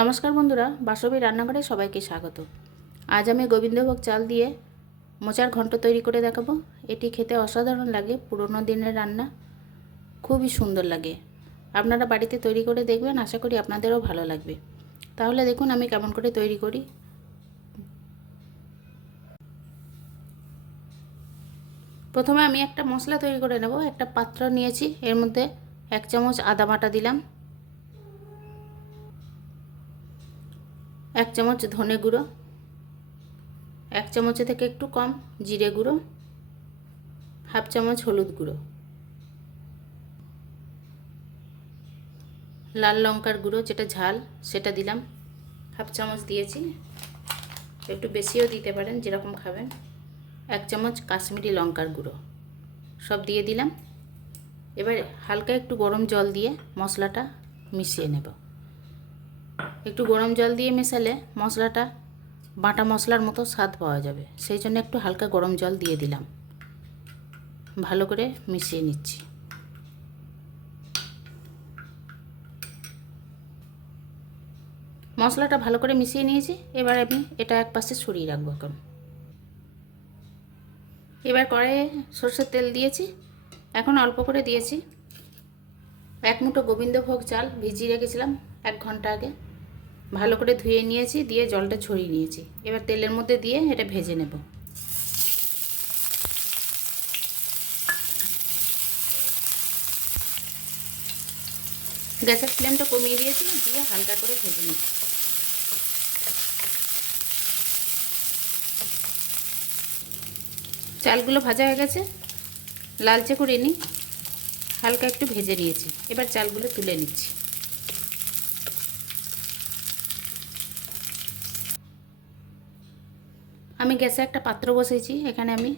নমস্কার বন্ধুরা বাসবী রান্নাঘরে সবাইকে স্বাগত। আজ আমি গোবিন্দভোগ চাল দিয়ে মোচার ঘন্ট তৈরি করে দেখাবো। এটি খেতে অসাধারণ লাগে, পুরনো দিনের রান্না, খুবই সুন্দর লাগে। আপনারা বাড়িতে তৈরি করে দেখবেন, আশা করি আপনাদেরও ভালো লাগবে। তাহলে দেখুন আমি কেমন করে তৈরি করি। প্রথমে আমি একটা মশলা তৈরি করে নেব, একটা পাত্র নিয়েছি, এর মধ্যে এক চামচ আদা বাটা দিলাম। এক চামচ ধনে গুঁড়ো, এক চামচে থেকে একটু কম জিরে গুঁড়ো, হাফ চামচ হলুদ গুঁড়ো, লাল লঙ্কার গুঁড়ো যেটা ঝাল সেটা দিলাম। হাফ চামচ দিয়েছি। একটু বেশিও দিতে পারেন যেরকম খাবেন। এক চামচ কাশ্মীরি লঙ্কার গুঁড়ো, সব দিয়ে দিলাম। এবার হালকা একটু গরম জল দিয়ে মশলাটা মিশিয়ে নেব। একটু গরম জল দিয়ে মেশালে মশলাটা, বাটা মশলার মতো স্বাদ পাওয়া যাবে। সেই জন্য একটু হালকা গরম জল দিয়ে দিলাম। ভালো করে মিশিয়ে নিচ্ছি। মশলাটা ভালো করে মিশিয়ে নিয়েছি। এবার আমি এটা এক পাশে সরিয়ে রাখব এখন। এবার কড়াইয়ে সর্ষের তেল দিয়েছি। এখন অল্প করে দিয়েছি। এক মুঠো গোবিন্দভোগ চাল ভিজিয়ে রেখেছিলাম এক ঘণ্টা আগে। ভালো করে ধুয়ে নিয়েছি, দিয়ে জলটা ছড়িয়ে নিয়েছি। এবার তেলের মধ্যে দিয়ে এটা ভেজে নেব। গ্যাসের ফ্লেমটা কমিয়ে দিয়েছি, দিয়ে হালকা করে ভেজে নিচ্ছি চালগুলো ভাজা হয়ে গেছে, লালচে করে নিই। হালকা একটু ভেজে নিয়েছি। এবার চালগুলো তুলে নিচ্ছি। আমি গ্যাসে একটা পাত্র বসেছি, এখানে আমি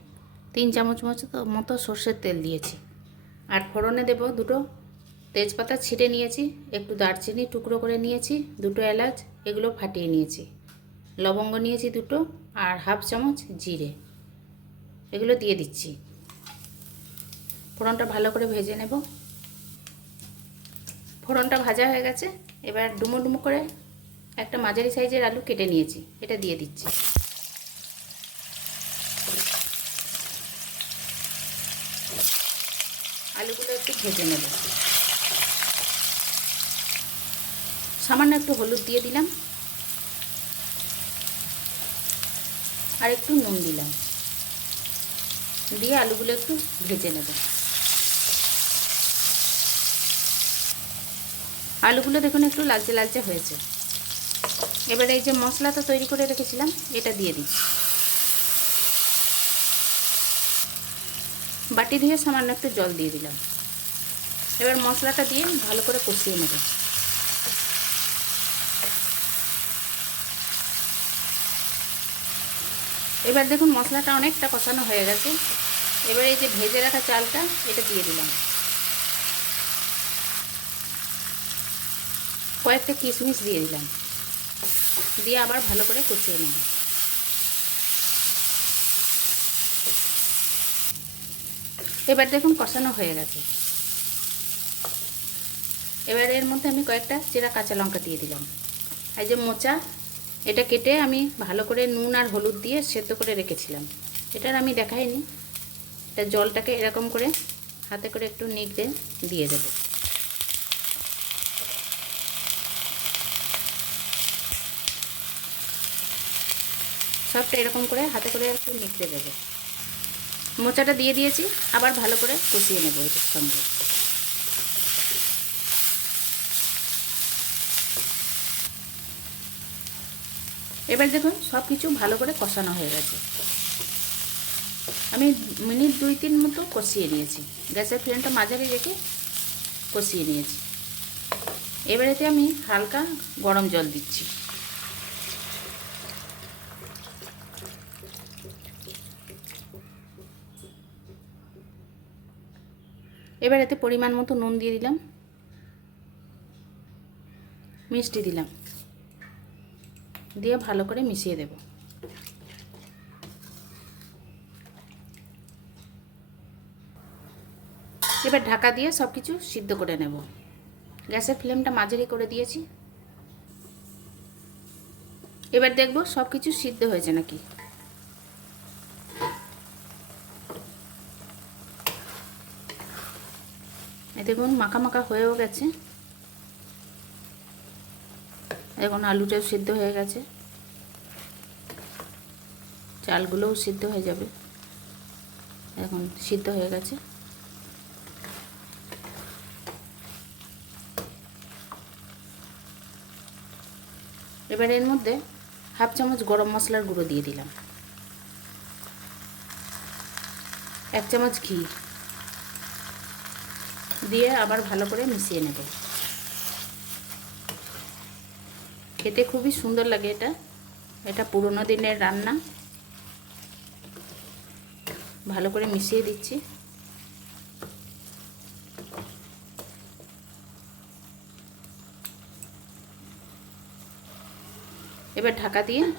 তিন চামচ মতো মতো সর্ষের তেল দিয়েছি। আর ফোড়নে দেব দুটো তেজপাতা ছিঁড়ে নিয়েছি, একটু দারচিনি টুকরো করে নিয়েছি, দুটো এলাচ, এগুলো ফাটিয়ে নিয়েছি। লবঙ্গ নিয়েছি দুটো আর হাফ চামচ জিরে, এগুলো দিয়ে দিচ্ছি। ফোড়নটা ভালো করে ভেজে নেব। ফোড়নটা ভাজা হয়ে গেছে, এবার ডুমো ডুমো করে একটা মাঝারি সাইজের আলু কেটে নিয়েছি, এটা দিয়ে দিচ্ছি। আলুগুলো একটু ভেজে নেব। সামান্য একটু হলুদ দিয়ে দিলাম। আর একটু নুন দিলাম। দিয়ে আলুগুলো একটু ভেজে নেব। আলুগুলো দেখুন একটু লালচে লালচে হয়েছে। এবার এই যে মশলাটা তৈরি করে রেখেছিলাম, এটা দিয়ে দিচ্ছি। বাটি ধুয়ে সামান্য একটু জল দিয়ে দিলাম। এবার মশলাটা দিয়ে ভালো করে কষিয়ে নেব। এবার দেখুন মশলাটা অনেকটা কষানো হয়ে গেছে। এবার এই যে ভেজে রাখা চালটা, এটা দিয়ে দিলাম। কয়েকটা কিশমিশ দিয়ে দিলাম। দিয়ে আবার ভালো করে কষিয়ে নেব। এবার দেখুন কষানো হয়ে গেছে। এবার এর মধ্যে আমি কয়েকটা চেরা কাঁচা লঙ্কা দিয়ে দিলাম। এই যে মোচা, এটা কেটে আমি ভালো করে নুন আর হলুদ দিয়ে সেদ্ধ করে রেখেছিলাম। এটার আমি দেখাইনি। এটা জলটাকে এরকম করে হাতে করে একটু নিগড়ে দিয়ে দেব। সবটা এরকম করে হাতে করে একটু নিগড়ে দেবো। মোচাটা দিয়ে দিয়েছি, আবার ভালো করে কষিয়ে নেব এটার সঙ্গে। এবার দেখুন সব কিছু ভালো করে কষানো হয়ে গেছে। আমি মিনিট দুই তিন মতো কষিয়ে নিয়েছি। গ্যাসের ফ্লেমটা মাঝারি রেখে কষিয়ে নিয়েছি। এবারেতে আমি হালকা গরম জল দিচ্ছি। এবার এতে পরিমাণ মতো নুন দিয়ে দিলাম। মিষ্টি দিলাম। দিয়ে ভালো করে মিশিয়ে দেব। এবার ঢাকা দিয়ে সব কিছু সিদ্ধ করে নেব। গ্যাসের ফ্লেমটা মাঝারি করে দিয়েছি। এবার দেখব সব কিছু সিদ্ধ হয়েছে নাকি। দেখুন, মাখা মাখা হয়েও গেছে। এখন আলুটাও সিদ্ধ হয়ে গেছে। চালগুলোও সিদ্ধ হয়ে যাবে। এখন সিদ্ধ হয়ে গেছে। এবার এর মধ্যে হাফ চামচ গরম মশলার গুঁড়ো দিয়ে দিলাম। এক চামচ ঘি। দিয়ে আবার ভালো করে মিশিয়ে নেব। খেতে খুবই সুন্দর লাগে এটা। এটা পুরোনো দিনের রান্না। ভালো করে মিশিয়ে দিচ্ছি। এবার ঢাকা দিয়ে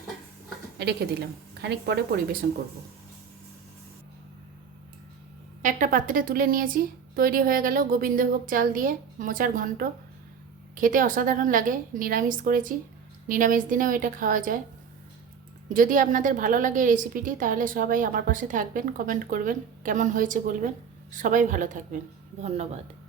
রেখে দিলাম। খানিক পরে পরিবেশন করব। একটা পাত্রে তুলে নিয়েছি। তৈরি হয়ে গেল গোবিন্দভোগ চাল দিয়ে মোচার ঘন্ট খেতে অসাধারণ লাগে, নিরামিষ করেছি। নিরামিষ দিনেও এটা খাওয়া যায়। যদি আপনাদের ভালো লাগে রেসিপিটি, তাহলে সবাই আমার পাশে থাকবেন, কমেন্ট করবেন, কেমন হয়েছে বলবেন। সবাই ভালো থাকবেন। ধন্যবাদ।